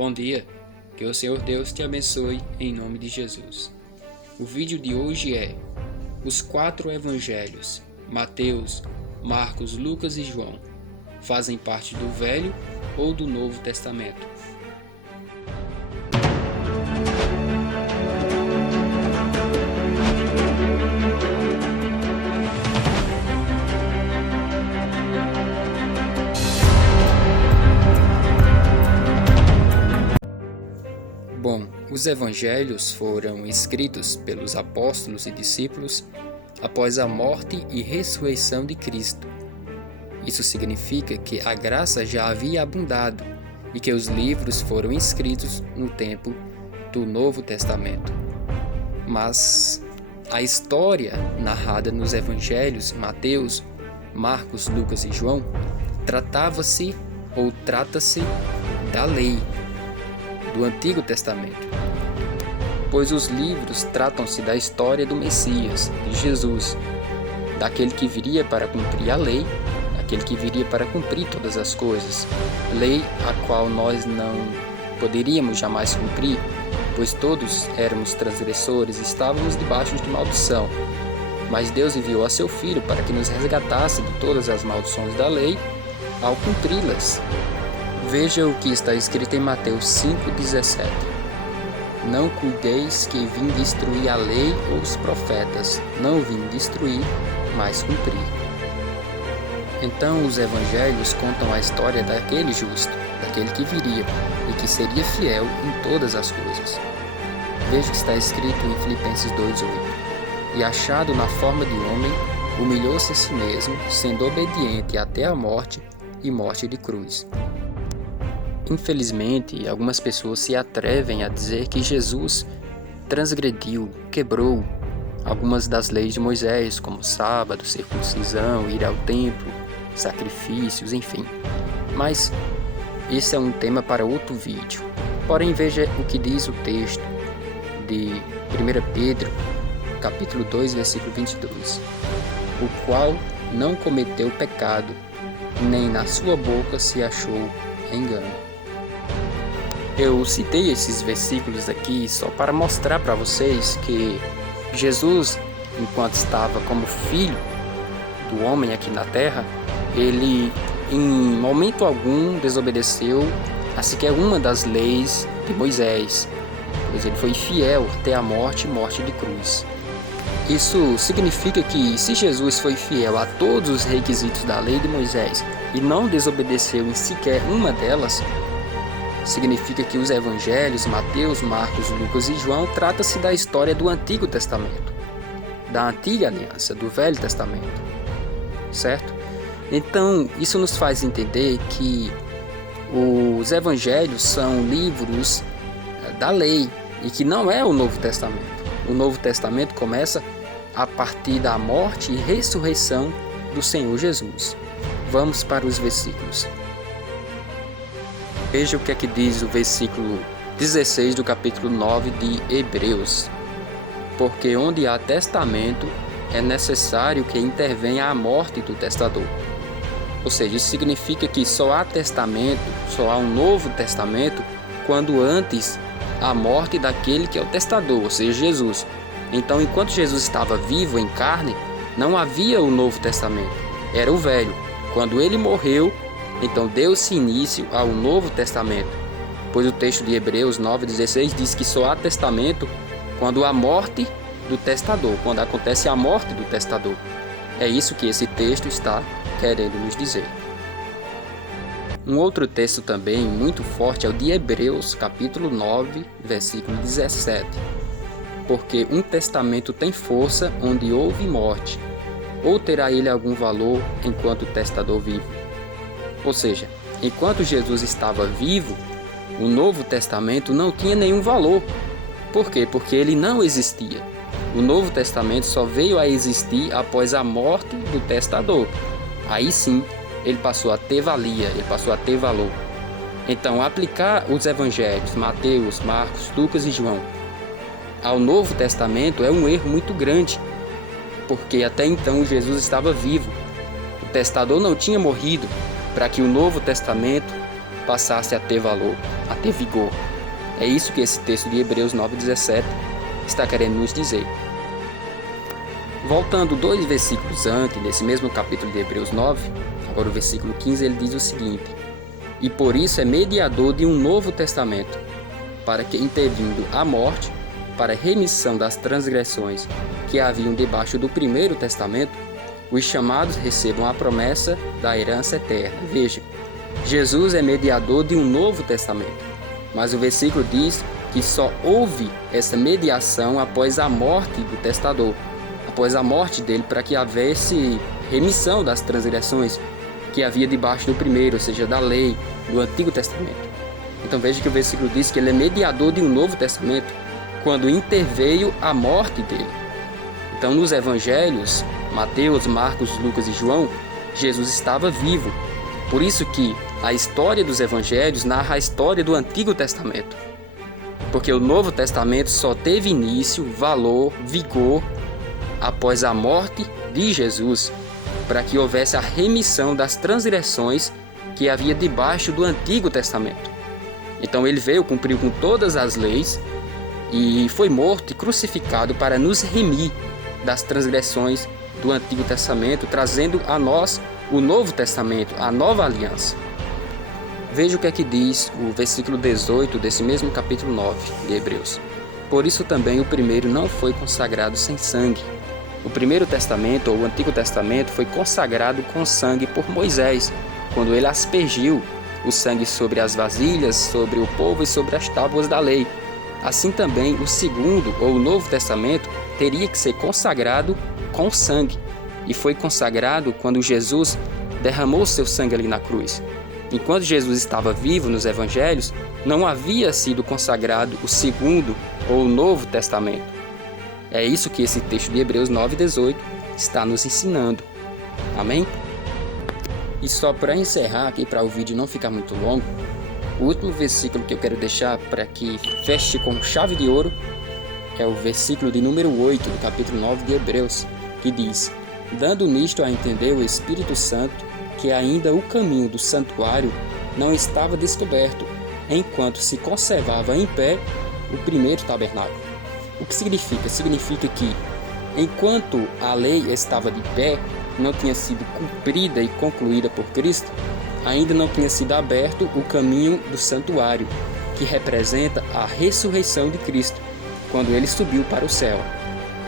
Bom dia, que o Senhor Deus te abençoe em nome de Jesus. O vídeo de hoje é os 4 evangelhos, Mateus, Marcos, Lucas e João, fazem parte do Velho ou do Novo Testamento? Bom, os evangelhos foram escritos pelos apóstolos e discípulos após a morte e ressurreição de Cristo. Isso significa que a graça já havia abundado e que os livros foram escritos no tempo do Novo Testamento. Mas a história narrada nos evangelhos Mateus, Marcos, Lucas e João tratava-se ou trata-se da lei do Antigo Testamento, pois os livros tratam-se da história do Messias, de Jesus, daquele que viria para cumprir a lei, daquele que viria para cumprir todas as coisas, lei a qual nós não poderíamos jamais cumprir, pois todos éramos transgressores e estávamos debaixo de maldição. Mas Deus enviou a seu Filho para que nos resgatasse de todas as maldições da lei ao cumpri-las. Veja o que está escrito em Mateus 5,17. Não cuideis que vim destruir a lei ou os profetas. Não vim destruir, mas cumprir. Então os evangelhos contam a história daquele justo, daquele que viria e que seria fiel em todas as coisas. Veja o que está escrito em Filipenses 2,8. E achado na forma de homem, humilhou-se a si mesmo, sendo obediente até a morte e morte de cruz. Infelizmente, algumas pessoas se atrevem a dizer que Jesus transgrediu, quebrou algumas das leis de Moisés, como sábado, circuncisão, ir ao templo, sacrifícios, enfim. Mas esse é um tema para outro vídeo. Porém, veja o que diz o texto de 1 Pedro, capítulo 2, versículo 22. O qual não cometeu pecado, nem na sua boca se achou engano. Eu citei esses versículos aqui só para mostrar para vocês que Jesus, enquanto estava como filho do homem aqui na terra, ele em momento algum desobedeceu a sequer uma das leis de Moisés, pois ele foi fiel até a morte e morte de cruz. Isso significa que se Jesus foi fiel a todos os requisitos da lei de Moisés e não desobedeceu em sequer uma delas, significa que os evangelhos, Mateus, Marcos, Lucas e João, trata-se da história do Antigo Testamento, da Antiga Aliança, do Velho Testamento, certo? Então, isso nos faz entender que os evangelhos são livros da lei e que não é o Novo Testamento. O Novo Testamento começa a partir da morte e ressurreição do Senhor Jesus. Vamos para os versículos. Veja o que é que diz o versículo 16 do capítulo 9 de Hebreus. Porque onde há testamento, é necessário que intervenha a morte do testador. Ou seja, isso significa que só há testamento, só há um novo testamento, quando antes a morte daquele que é o testador, ou seja, Jesus. Então, enquanto Jesus estava vivo em carne, não havia o Novo Testamento, era o Velho. Quando ele morreu, então deu-se início ao Novo Testamento, pois o texto de Hebreus 9,16 diz que só há testamento quando há morte do testador, quando acontece a morte do testador. É isso que esse texto está querendo nos dizer. Um outro texto também muito forte é o de Hebreus, capítulo 9, versículo 17. Porque um testamento tem força onde houve morte, ou terá ele algum valor enquanto o testador vive? Ou seja, enquanto Jesus estava vivo, o Novo Testamento não tinha nenhum valor. Por quê? Porque ele não existia. O Novo Testamento só veio a existir após a morte do testador. Aí sim, ele passou a ter valia, ele passou a ter valor. Então, aplicar os evangelhos, Mateus, Marcos, Lucas e João, ao Novo Testamento é um erro muito grande, porque até então Jesus estava vivo. O testador não tinha morrido para que o Novo Testamento passasse a ter valor, a ter vigor. É isso que esse texto de Hebreus 9:17 está querendo nos dizer. Voltando 2 versículos antes, nesse mesmo capítulo de Hebreus 9, agora o versículo 15, ele diz o seguinte: e por isso é mediador de um novo testamento, para que, intervindo a morte, para remissão das transgressões que haviam debaixo do primeiro testamento, os chamados recebam a promessa da herança eterna. Veja, Jesus é mediador de um novo testamento, mas o versículo diz que só houve essa mediação após a morte do testador, após a morte dele, para que houvesse remissão das transgressões que havia debaixo do primeiro, ou seja, da lei, do Antigo Testamento. Então veja que o versículo diz que ele é mediador de um novo testamento quando interveio a morte dele. Então nos evangelhos, Mateus, Marcos, Lucas e João, Jesus estava vivo. Por isso que a história dos evangelhos narra a história do Antigo Testamento. Porque o Novo Testamento só teve início, valor, vigor após a morte de Jesus, para que houvesse a remissão das transgressões que havia debaixo do Antigo Testamento. Então ele veio, cumpriu com todas as leis e foi morto e crucificado para nos remir das transgressões do Antigo Testamento, trazendo a nós o Novo Testamento, a nova aliança. Veja o que é que diz o versículo 18 desse mesmo capítulo 9 de Hebreus. Por isso também o primeiro não foi consagrado sem sangue. O primeiro testamento, ou o Antigo Testamento, foi consagrado com sangue por Moisés, quando ele aspergiu o sangue sobre as vasilhas, sobre o povo e sobre as tábuas da lei. Assim também o segundo, ou o Novo Testamento, teria que ser consagrado com sangue. E foi consagrado quando Jesus derramou seu sangue ali na cruz. Enquanto Jesus estava vivo nos evangelhos, não havia sido consagrado o segundo ou o Novo Testamento. É isso que esse texto de Hebreus 9:18 está nos ensinando. Amém? E só para encerrar aqui, para o vídeo não ficar muito longo, o último versículo que eu quero deixar para que feche com chave de ouro é o versículo de número 8 do capítulo 9 de Hebreus, que diz: dando nisto a entender o Espírito Santo que ainda o caminho do santuário não estava descoberto, enquanto se conservava em pé o primeiro tabernáculo. O que significa? Significa que, enquanto a lei estava de pé, não tinha sido cumprida e concluída por Cristo, ainda não tinha sido aberto o caminho do santuário, que representa a ressurreição de Cristo, quando ele subiu para o céu,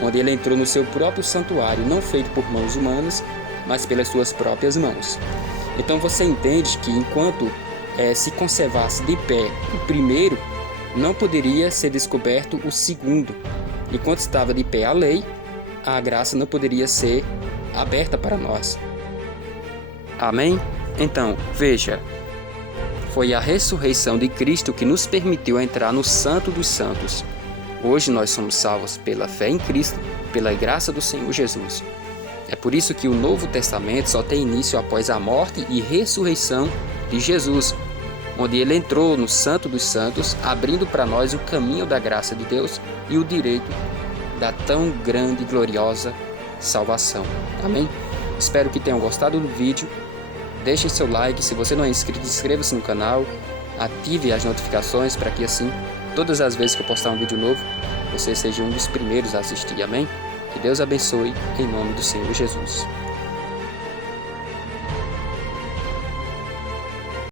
onde ele entrou no seu próprio santuário, não feito por mãos humanas, mas pelas suas próprias mãos. Então você entende que enquanto se conservasse de pé o primeiro, não poderia ser descoberto o segundo. Enquanto estava de pé a lei, a graça não poderia ser aberta para nós. Amém? Então, veja, foi a ressurreição de Cristo que nos permitiu entrar no Santo dos Santos. Hoje nós somos salvos pela fé em Cristo, pela graça do Senhor Jesus. É por isso que o Novo Testamento só tem início após a morte e ressurreição de Jesus, onde ele entrou no Santo dos Santos, abrindo para nós o caminho da graça de Deus e o direito da tão grande e gloriosa salvação. Amém? Espero que tenham gostado do vídeo. Deixem seu like, se você não é inscrito, inscreva-se no canal, ative as notificações para que assim, todas as vezes que eu postar um vídeo novo, você seja um dos primeiros a assistir. Amém? Que Deus abençoe, em nome do Senhor Jesus.